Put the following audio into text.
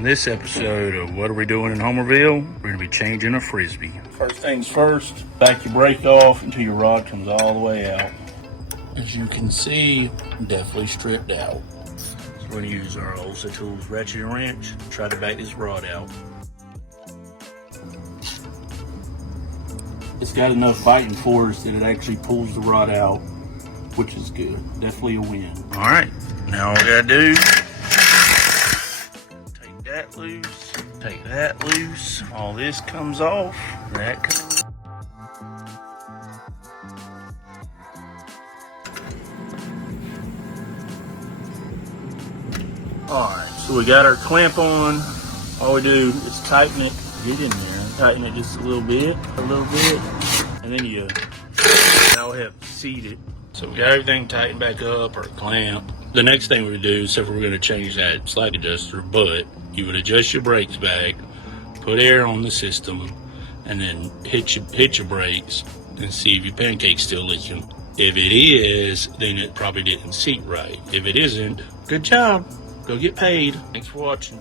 On this episode of What Are We Doing in Homerville, we're going to be changing a Frisbee. First things first, back your brake off until your rod comes all the way out. As you can see, definitely stripped out. So we're going to use our Olsa Tools ratchet and wrench to try to back this rod out. It's got enough biting force that it actually pulls the rod out, which is good. Definitely a win. All right, now all we got to do, take that loose, take that loose. All this comes off, that comes. All right, so we got our clamp on. All we do is tighten it, get in there, tighten it just a little bit, and then you now have to seat it. So we got everything tightened back up, our clamp. The next thing we do, except for we're going to change that slide adjuster, but you would adjust your brakes back, put air on the system, and then hit your brakes and see if your pancake's still leaking. If it is, then it probably didn't seat right. If it isn't, good job. Go get paid. Thanks for watching.